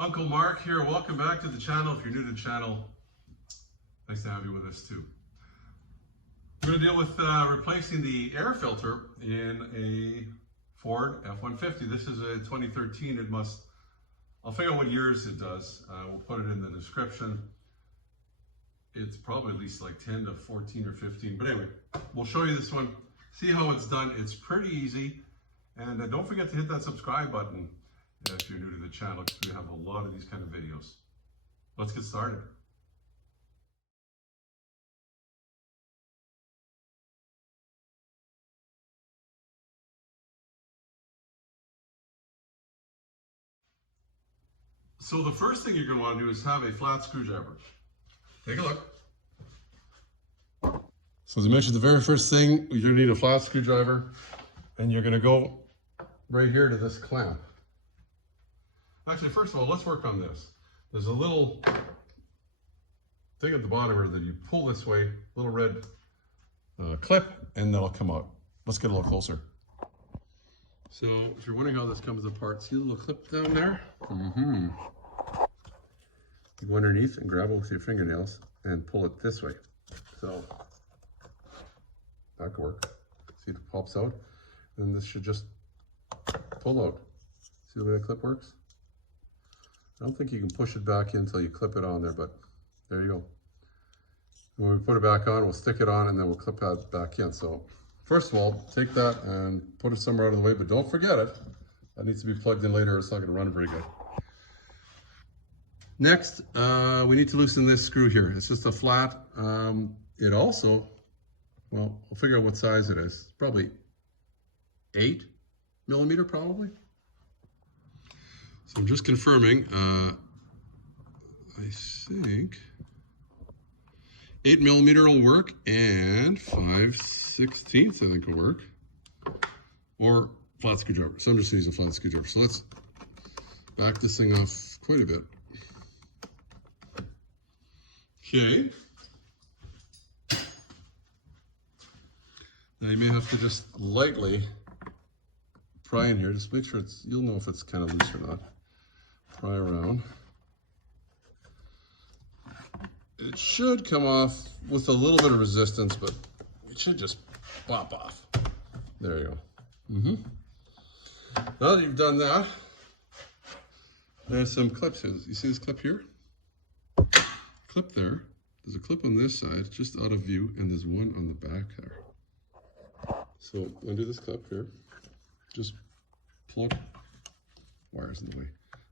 Uncle Mark here. Welcome back to the channel. If you're new to the channel, nice to have you with us too. We're going to deal with replacing the air filter in a Ford F-150. This is a 2013. I'll figure out what years it does. We'll put it in the description. It's probably at least like 10 to 14 or 15. But anyway, we'll show you this one. See how it's done. It's pretty easy. And don't forget to hit that subscribe button if you're new to the channel, because we have a lot of these kind of videos. Let's get started. So the first thing you're going to want to do is have a flat screwdriver. Take a look. So as I mentioned, the very first thing, you're going to need a flat screwdriver, and you're going to go right here to this clamp. Actually, first of all, let's work on this. There's a little thing at the bottom here that you pull this way, little red clip, and that'll come out. Let's get a little closer. So if you're wondering how this comes apart, see the little clip down there? You go underneath and grab it with your fingernails and pull it this way. So that could work. See, it pops out, and this should just pull out. See the way the clip works? I don't think you can push it back in until you clip it on there, but there you go. And when we put it back on, we'll stick it on and then we'll clip that back in. So first of all, take that and put it somewhere out of the way, but don't forget it. That needs to be plugged in later or it's not gonna run very good. Next, we need to loosen this screw here. It's just a flat. It also, well, we'll figure out what size it is. Probably 8 millimeter probably. So I'm just confirming, I think 8 millimeter will work and 5/16 I think will work, or flat screwdriver. So I'm just using a flat screwdriver. So let's back this thing off quite a bit. Okay. Now you may have to just lightly pry in here. Just make sure you'll know if it's kind of loose or not. Pry around. It should come off with a little bit of resistance, but it should just pop off. There you go. Now that you've done that, there's some clips here. You see this clip here? Clip there. There's a clip on this side, just out of view, and there's one on the back there. So undo this clip here. Just plug wires in the way.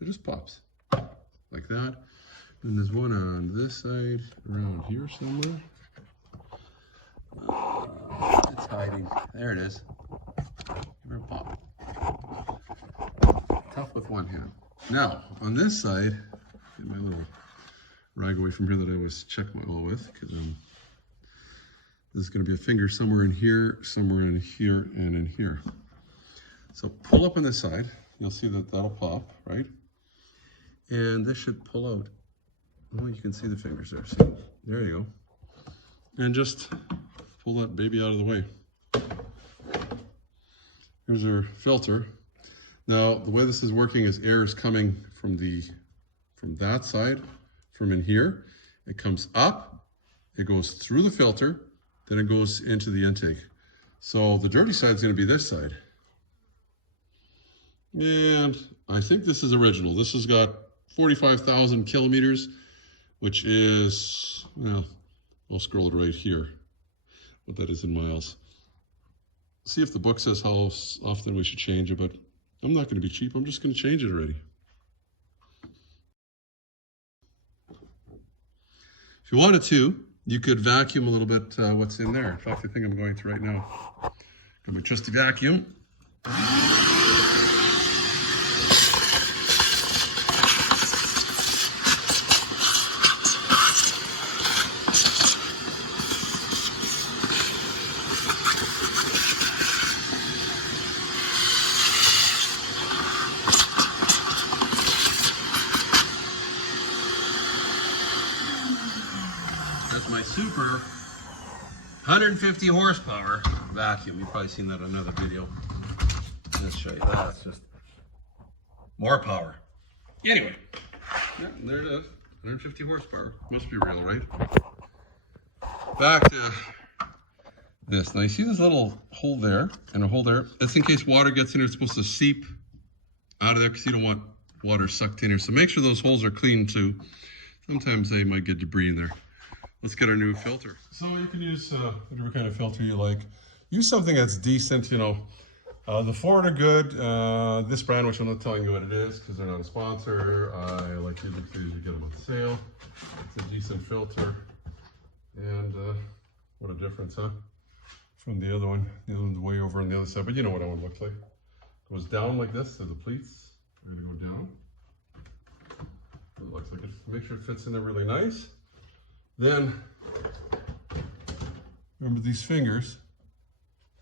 It just pops like that. And there's one on this side, around here somewhere. It's hiding. There it is. Give her a pop. Tough with one hand. Now, on this side, get my little rag away from here that I always check my oil with, because there's going to be a finger somewhere in here, and in here. So pull up on this side. You'll see that that'll pop, right? And this should pull out. Oh, you can see the fingers there. See? There you go. And just pull that baby out of the way. Here's our filter. Now, the way this is working is air is coming from that side, from in here. It comes up, it goes through the filter, then it goes into the intake. So the dirty side is going to be this side. And I think this is original. This has got 45,000 kilometers, which is, well, I'll scroll it right here, what that is in miles. See if the book says how often we should change it, but I'm not going to be cheap. I'm just going to change it already. If you wanted to, you could vacuum a little bit what's in there. In fact, I think I'm going to right now. Got my trusty vacuum. That's my super 150 horsepower vacuum. You've probably seen that in another video. Let's show you that. It's just more power. Anyway, Yeah, there it is. 150 horsepower. Must be real, right? Back to this. Now you see this little hole there and a hole there? That's in case water gets in there. It's supposed to seep out of there because you don't want water sucked in here. So make sure those holes are clean too. Sometimes they might get debris in there. Let's get our new filter. So you can use whatever kind of filter you like. Use something that's decent, you know. The Ford are good. This brand, which I'm not telling you what it is because they're not a sponsor. I like using these to get them on sale. It's a decent filter. And what a difference, huh? From the other one. The other one's way over on the other side, but you know what that one looks like. It goes down like this, so the pleats are gonna go down. It looks like it. Make sure it fits in there really nice. Then, remember these fingers,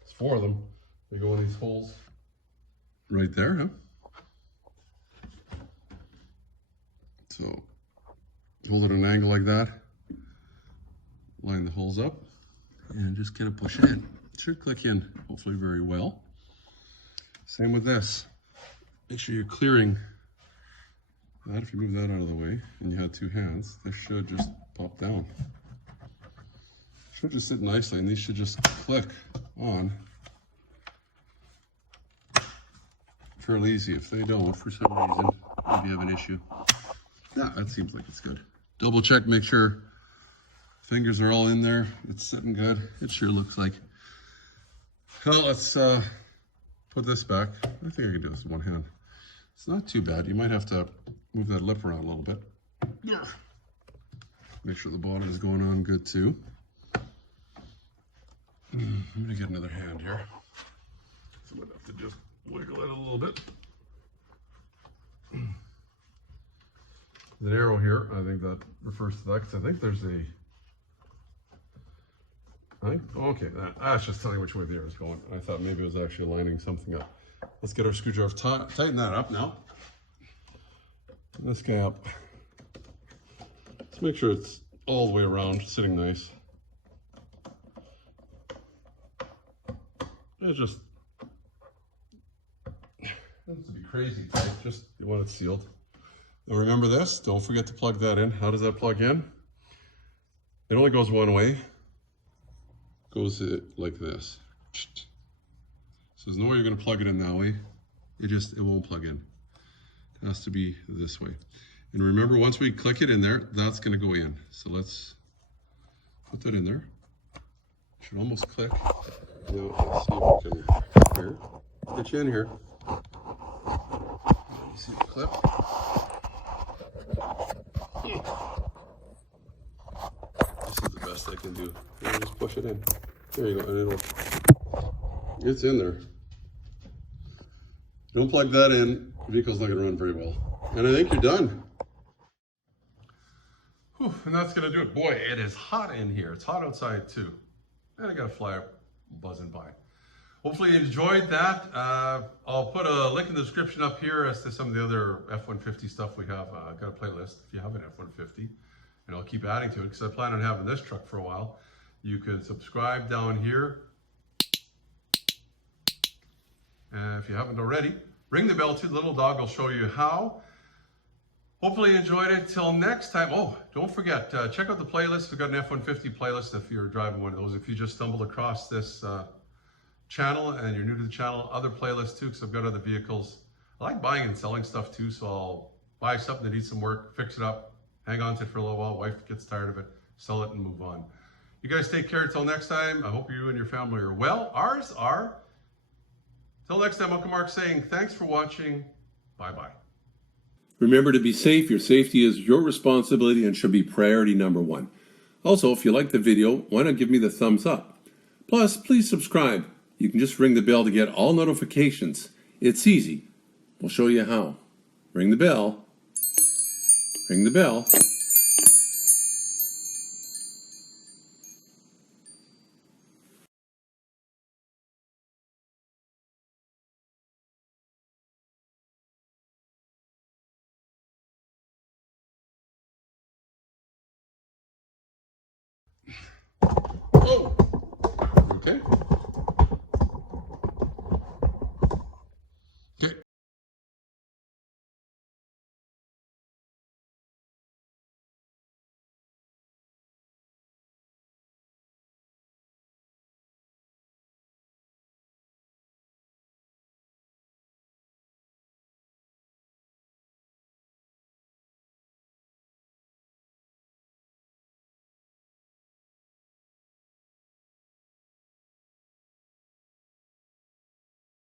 it's 4 of them. They go in these holes right there, huh? So, hold it at an angle like that. Line the holes up and just get it pushed in. It should click in, hopefully very well. Same with this. Make sure you're clearing that. If you move that out of the way and you had 2 hands, this should just pop down. Should just sit nicely, and these should just click on fairly easy. If they don't, for some reason, maybe you have an issue. Yeah, that seems like it's good. Double check, make sure fingers are all in there. It's sitting good. It sure looks like. Well, let's put this back. I think I can do this with one hand. It's not too bad. You might have to move that lip around a little bit. Make sure the bottom is going on good too. I'm gonna get another hand here. So I'm gonna have to just wiggle it a little bit. There's an arrow here. I think that refers to that because I think there's a. Okay, that's just telling which way the arrow is going. I thought maybe it was actually lining something up. Let's get our screwdriver, tighten that up now. This guy up. Let's make sure it's all the way around, sitting nice. It's just, it has to be crazy tight, just you want it sealed. Now remember this, don't forget to plug that in. How does that plug in? It only goes one way. Goes like this. So there's no way you're going to plug it in that way. It won't plug in. It has to be this way. And remember, once we click it in there, that's going to go in. So let's put that in there. Should almost click. Now let's see if we can here. Get you in here. You see the clip? This is the best I can do. And just push it in. There you go. And it's in there. Don't plug that in, the vehicle's not going to run very well. And I think you're done. Whew, and that's going to do it. Boy, it is hot in here. It's hot outside too. And I got a fly buzzing by. Hopefully you enjoyed that. I'll put a link in the description up here as to some of the other F-150 stuff we have. I've got a playlist if you have an F-150. And I'll keep adding to it because I plan on having this truck for a while. You can subscribe down here. If you haven't already, ring the bell too. The little dog will show you how. Hopefully you enjoyed it. Till next time. Oh, don't forget, check out the playlist. We've got an F-150 playlist if you're driving one of those. If you just stumbled across this channel and you're new to the channel, other playlists too, because I've got other vehicles. I like buying and selling stuff too, so I'll buy something that needs some work, fix it up, hang on to it for a little while. Wife gets tired of it, sell it and move on. You guys take care till next time. I hope you and your family are well. Ours are. Till next time, Uncle Mark saying thanks for watching. Bye-bye. Remember to be safe. Your safety is your responsibility and should be priority number 1. Also, if you like the video, why not give me the thumbs up? Plus, please subscribe. You can just ring the bell to get all notifications. It's easy. We'll show you how. Ring the bell. Ring the bell. Oh, okay.